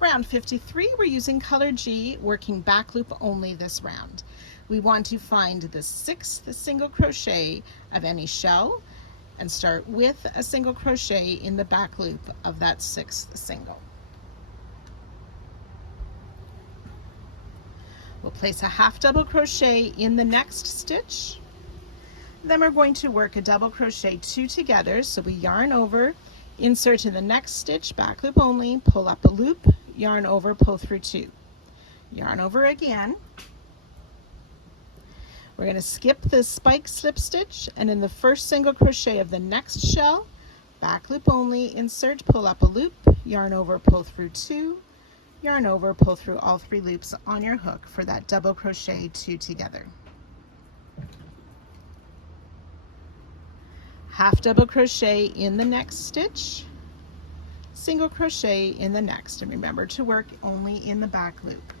Round 53, we're using color G, working back loop only this round. We want to find the 6th single crochet of any shell and start with a single crochet in the back loop of that 6th single. We'll place a half double crochet in the next stitch. Then we're going to work a double crochet 2 together, so we yarn over, insert in the next stitch, back loop only, pull up a loop, yarn over, pull through 2. Yarn over again. We're going to skip the spike slip stitch, and in the first single crochet of the next shell, back loop only, insert, pull up a loop, yarn over, pull through 2, yarn over, pull through all 3 loops on your hook for that double crochet 2 together. Half double crochet in the next stitch, single crochet in the next, and remember to work only in the back loop.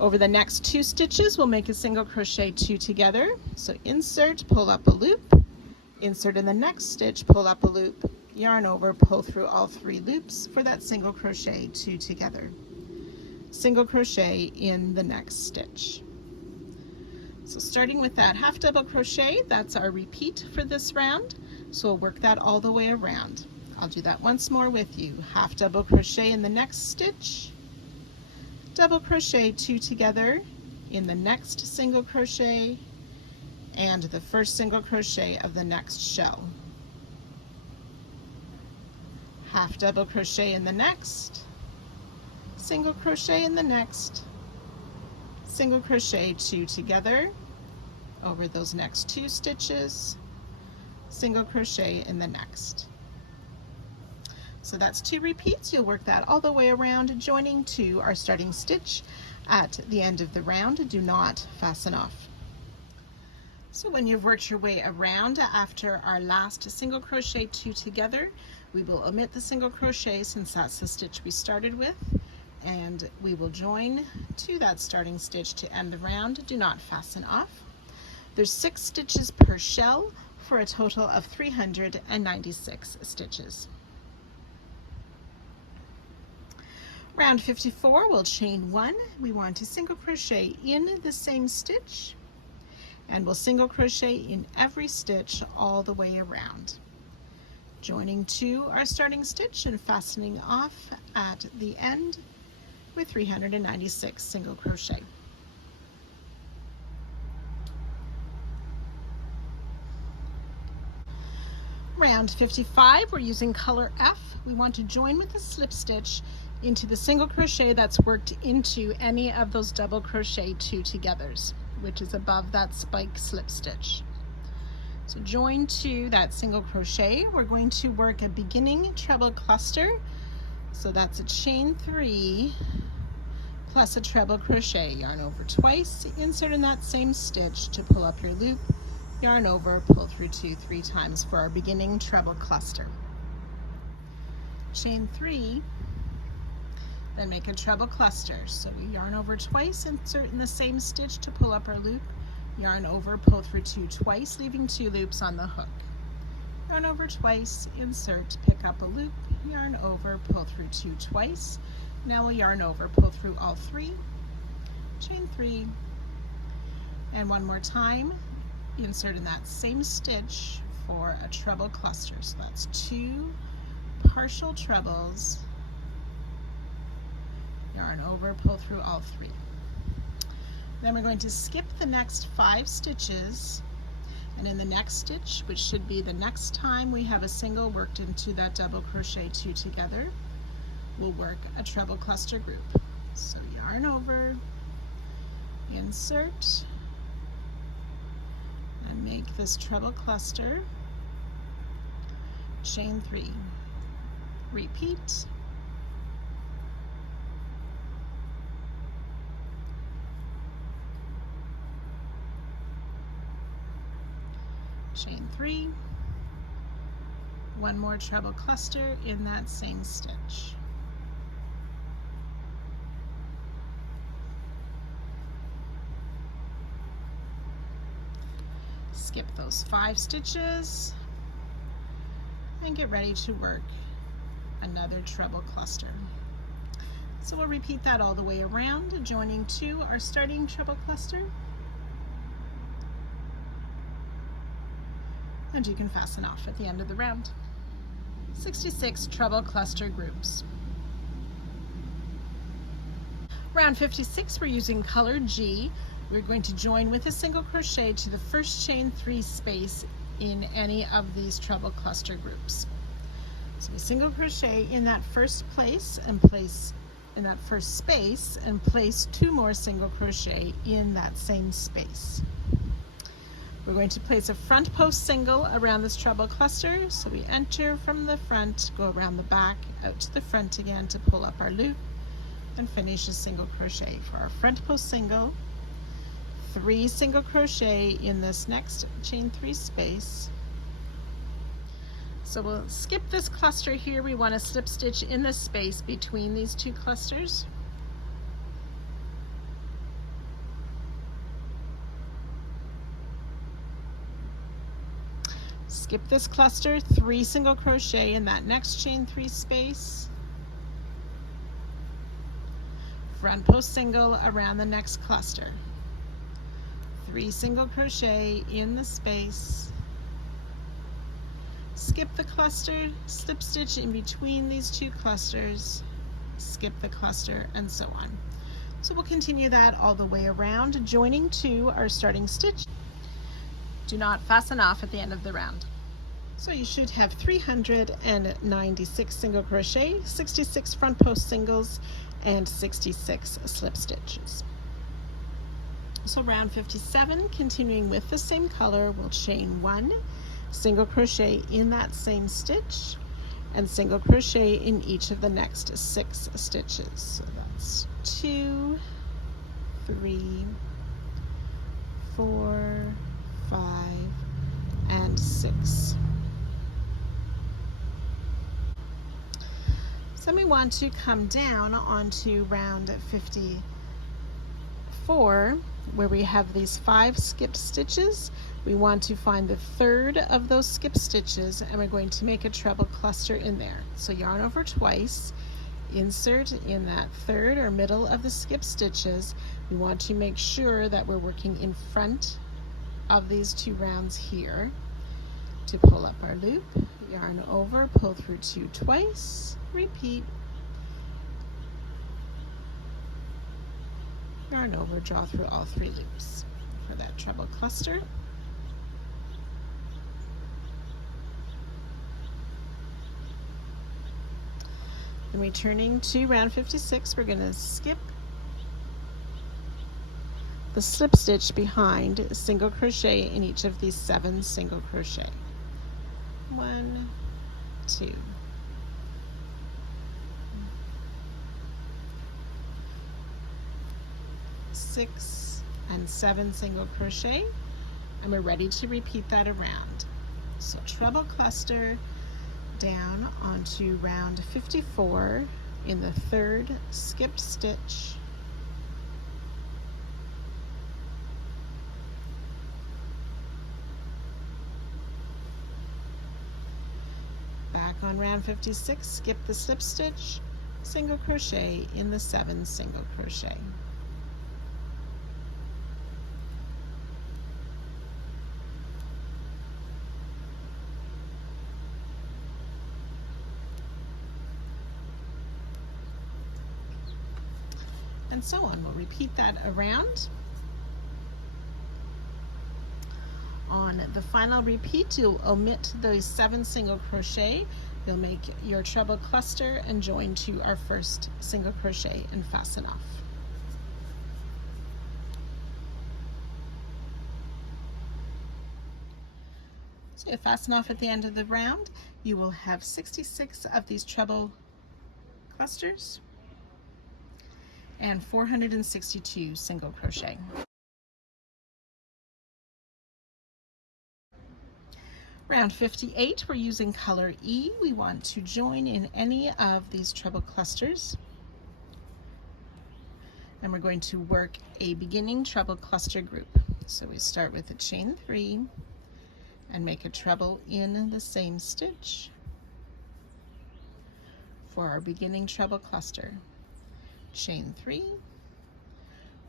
Over the next 2 stitches, we'll make a single crochet 2 together. So insert, pull up a loop, insert in the next stitch, pull up a loop, yarn over, pull through all 3 loops for that single crochet 2 together. Single crochet in the next stitch. So starting with that half double crochet, that's our repeat for this round. So we'll work that all the way around. I'll do that once more with you. Half double crochet in the next stitch, double crochet 2 together in the next single crochet, and the first single crochet of the next shell. Half double crochet in the next, single crochet in the next, single crochet 2 together over those next 2 stitches, single crochet in the next. So that's 2 repeats. You'll work that all the way around, joining to our starting stitch at the end of the round. Do not fasten off. So when you've worked your way around after our last single crochet 2 together, we will omit the single crochet since that's the stitch we started with, and we will join to that starting stitch to end the round. Do not fasten off. There's 6 stitches per shell for a total of 396 stitches. Round 54, we'll chain 1. We want to single crochet in the same stitch, and we'll single crochet in every stitch all the way around, joining to our starting stitch and fastening off at the end with 396 single crochet. Round 55, we're using color F. We want to join with a slip stitch into the single crochet that's worked into any of those double crochet 2 togethers, which is above that spike slip stitch. So join to that single crochet. We're going to work a beginning treble cluster. So that's a chain 3 plus a treble crochet. Yarn over twice, insert in that same stitch to pull up your loop, yarn over, pull through 2 3 times for our beginning treble cluster. Chain 3, then make a treble cluster. So we yarn over twice, insert in the same stitch to pull up our loop, yarn over, pull through 2 twice, leaving 2 loops on the hook. Yarn over twice, insert, pick up a loop, yarn over, pull through 2 twice. Now we'll yarn over, pull through all 3, chain 3, and one more time, insert in that same stitch for a treble cluster. So that's 2 partial trebles, yarn over, pull through all 3. Then we're going to skip the next 5 stitches, and in the next stitch, which should be the next time we have a single worked into that double crochet 2 together, we'll work a treble cluster group. So yarn over, insert, and make this treble cluster, chain 3, repeat, chain 3, one more treble cluster in that same stitch. Skip those 5 stitches and get ready to work another treble cluster. So we'll repeat that all the way around, joining to our starting treble cluster, and you can fasten off at the end of the round. 66 treble cluster groups. Round 56, we're using color G. We're going to join with a single crochet to the first chain 3 space in any of these treble cluster groups. So we single crochet in that first place and place in that first space and place 2 more single crochet in that same space. We're going to place a front post single around this treble cluster. So we enter from the front, go around the back, out to the front again to pull up our loop and finish a single crochet. For our front post single, 3 single crochet in this next chain 3 space. So we'll skip this cluster here. We want to slip stitch in the space between these 2 clusters. Skip this cluster, 3 single crochet in that next chain 3 space. Front post single around the next cluster. 3 single crochet in the space. Skip the cluster, slip stitch in between these 2 clusters, skip the cluster, and so on. So we'll continue that all the way around, joining to our starting stitch. Do not fasten off at the end of the round. So you should have 396 single crochet, 66 front post singles, and 66 slip stitches. So round 57, continuing with the same color, we'll chain 1, single crochet in that same stitch, and single crochet in each of the next 6 stitches. So that's 2, 3, 4, 5, and 6. So we want to come down onto round 54, where we have these 5 skip stitches. We want to find the third of those skip stitches, and we're going to make a treble cluster in there. So yarn over twice, insert in that third or middle of the skip stitches. We want to make sure that we're working in front of these 2 rounds here. To pull up our loop, yarn over, pull through 2 twice, repeat, yarn over, draw through all 3 loops for that treble cluster. And returning to round 56, we're going to skip the slip stitch behind a single crochet in each of these 7 single crochet. 1, 2, 6, and 7 single crochet, and we're ready to repeat that around. So treble cluster down onto round 54 in the 3rd skip stitch, back on round 56, skip the slip stitch, single crochet in the 7 single crochet. And so on. We'll repeat that around. On the final repeat, you'll omit those 7 single crochet. You'll make your treble cluster and join to our first single crochet and fasten off. So you fasten off at the end of the round. You will have 66 of these treble clusters and 462 single crochet. Round 58, we're using color E. We want to join in any of these treble clusters, and we're going to work a beginning treble cluster group. So we start with a chain 3 and make a treble in the same stitch, for our beginning treble cluster. Chain 3,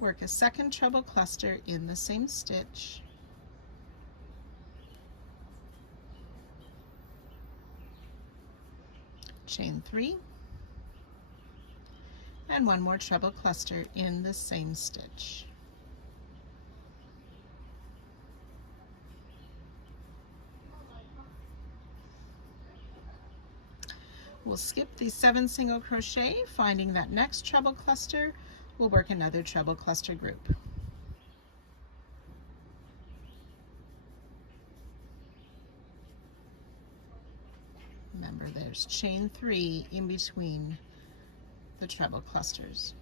work a second treble cluster in the same stitch, chain 3, and one more treble cluster in the same stitch. We'll skip the 7 single crochet, finding that next treble cluster, we'll work another treble cluster group. Remember, there's chain 3 in between the treble clusters.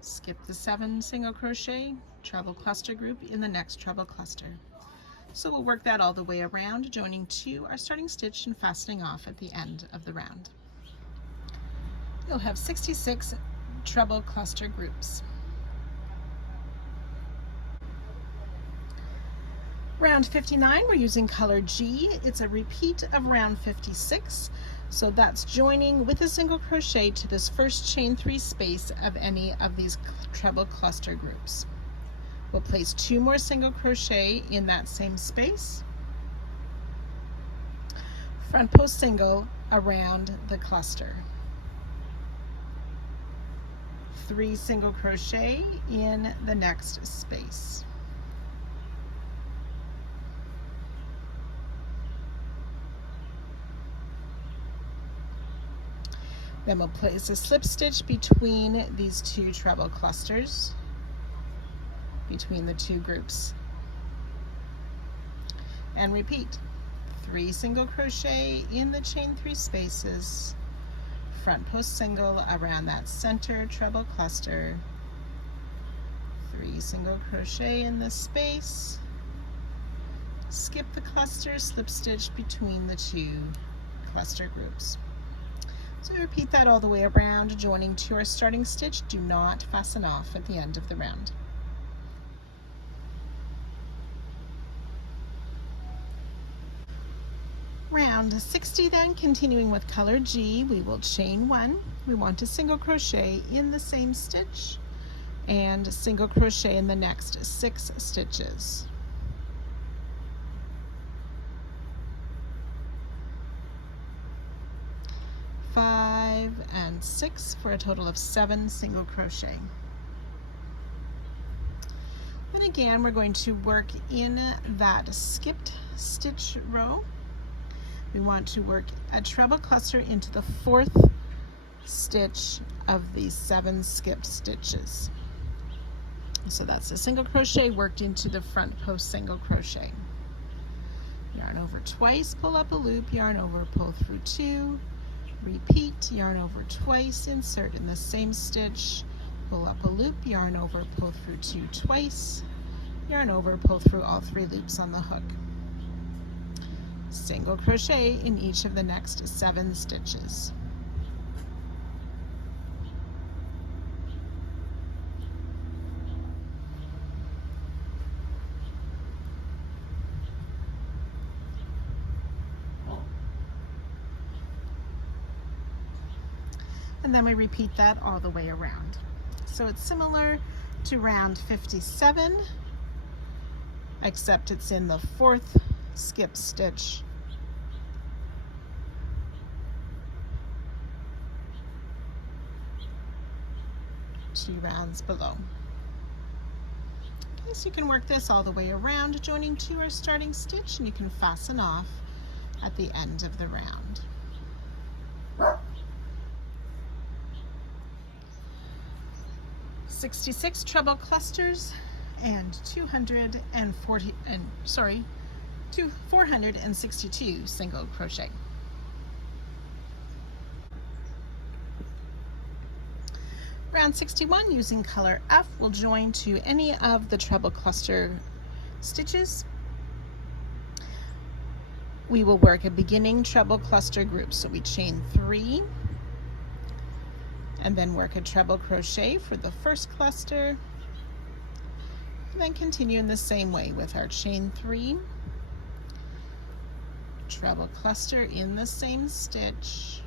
Skip the 7 single crochet, treble cluster group in the next treble cluster. So we'll work that all the way around, joining to our starting stitch and fastening off at the end of the round. You'll have 66 treble cluster groups. Round 59, we're using color G. It's a repeat of round 56. So that's joining with a single crochet to this first chain 3 space of any of these treble cluster groups. We'll place 2 more single crochet in that same space. Front post single around the cluster. 3 single crochet in the next space. Then we'll place a slip stitch between these 2 treble clusters, between the 2 groups. And repeat. 3 single crochet in the chain 3 spaces, front post single around that center treble cluster, 3 single crochet in the space, skip the cluster, slip stitch between the 2 cluster groups. So repeat that all the way around, joining to our starting stitch. Do not fasten off at the end of the round. Round 60 then, continuing with color G, we will chain 1. We want to single crochet in the same stitch and single crochet in the next 6 stitches. Five and 6 for a total of 7 single crochet. And again, we're going to work in that skipped stitch row. We want to work a treble cluster into the 4th stitch of these 7 skipped stitches. So that's a single crochet worked into the front post single crochet. Yarn over twice, pull up a loop, yarn over, pull through 2, repeat, yarn over twice, insert in the same stitch, pull up a loop, yarn over, pull through 2 twice, yarn over, pull through all 3 loops on the hook. Single crochet in each of the next 7 stitches. And then we repeat that all the way around. So it's similar to round 57, except it's in the 4th skip stitch two rounds below. Okay, so you can work this all the way around, joining to our starting stitch, and you can fasten off at the end of the round. "66 treble clusters and 462 single crochet. Round 61, using color F, will join to any of the treble cluster stitches. we will work a beginning treble cluster group. So we chain 3 and then work a treble crochet for the first cluster, and then continue in the same way with our chain 3, treble cluster in the same stitch,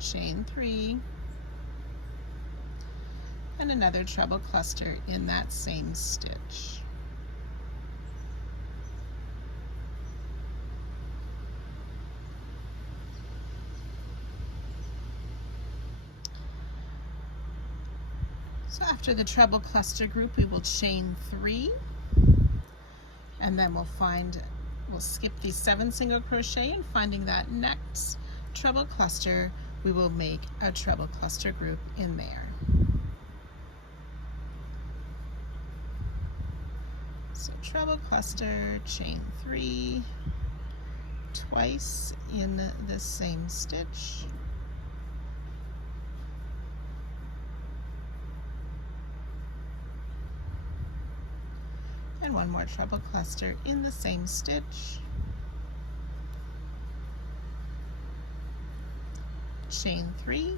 chain 3, and another treble cluster in that same stitch. So after the treble cluster group, we will chain 3, and then we'll skip the 7 single crochet, and finding that next treble cluster, we will make a treble cluster group in there. So treble cluster, chain 3, twice in the same stitch, and one more treble cluster in the same stitch, chain 3,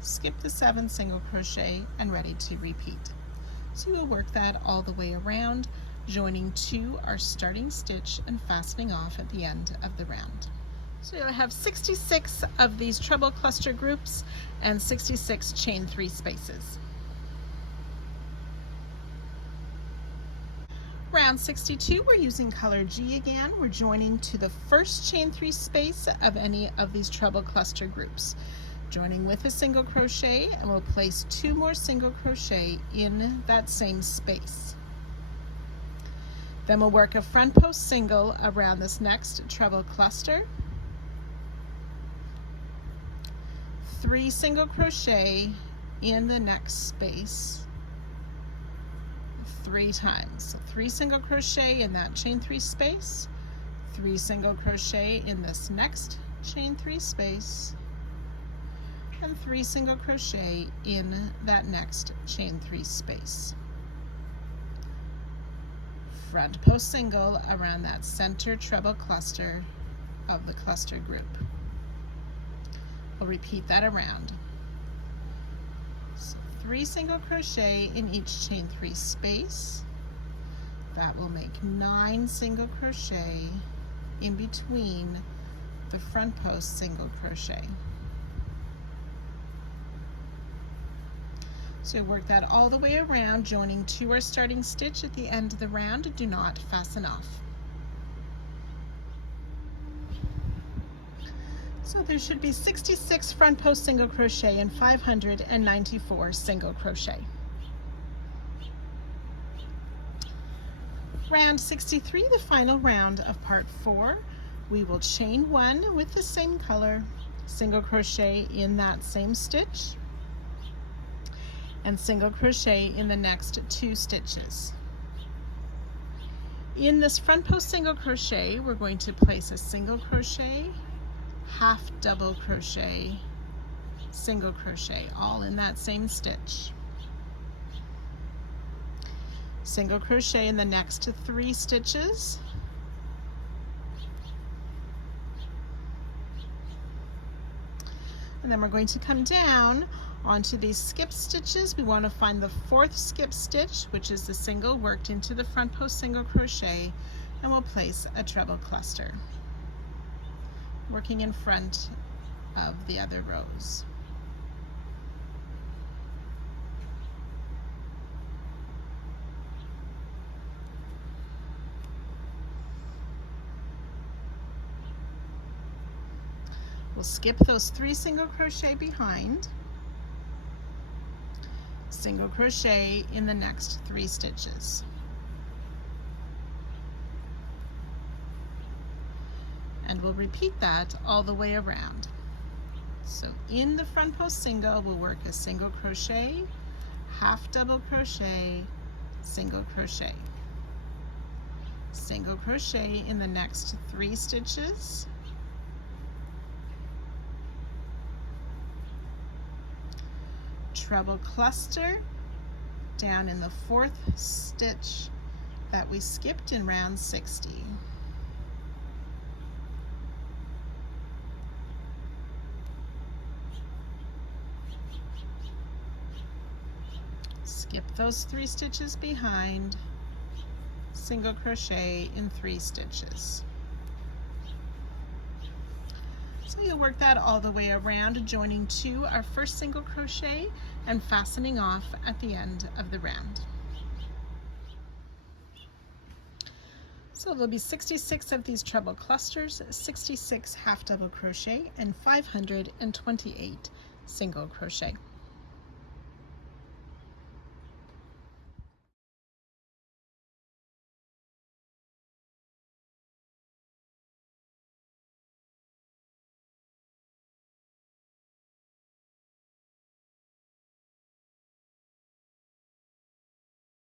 skip the 7 single crochet, and ready to repeat. So we'll work that all the way around, joining to our starting stitch and fastening off at the end of the round. So you'll have 66 of these treble cluster groups and 66 chain 3 spaces. Round 62, we're using color G again. We're joining to the first chain 3 space of any of these treble cluster groups, joining with a single crochet, and we'll place 2 more single crochet in that same space. Then we'll work a front post single around this next treble cluster, 3 single crochet in the next space 3 times. So 3 single crochet in that chain 3 space, 3 single crochet in this next chain 3 space, and 3 single crochet in that next chain 3 space. Front post single around that center treble cluster of the cluster group. We'll repeat that around. So 3 single crochet in each chain 3 space. That will make 9 single crochet in between the front post single crochet. So work that all the way around, joining to our starting stitch at the end of the round. Do not fasten off. So there should be 66 front post single crochet and 594 single crochet. Round 63, the final round of part 4, we will chain 1 with the same color, single crochet in that same stitch, and single crochet in the next 2 stitches. In this front post single crochet, we're going to place a single crochet, half double crochet, single crochet, all in that same stitch. Single crochet in the next 3 stitches, and then we're going to come down onto these skip stitches. We want to find the 4th skip stitch, which is the single worked into the front post single crochet, and we'll place a treble cluster, working in front of the other rows. We'll skip those 3 single crochet behind, single crochet in the next 3 stitches. And we'll repeat that all the way around. So in the front post single, we'll work a single crochet, half double crochet, single crochet. Single crochet in the next 3 stitches. Treble cluster down in the 4th stitch that we skipped in round 60. Skip those 3 stitches behind, single crochet in 3 stitches. So you'll work that all the way around, joining to our first single crochet and fastening off at the end of the round. So there'll be 66 of these treble clusters, 66 half double crochet, and 528 single crochet.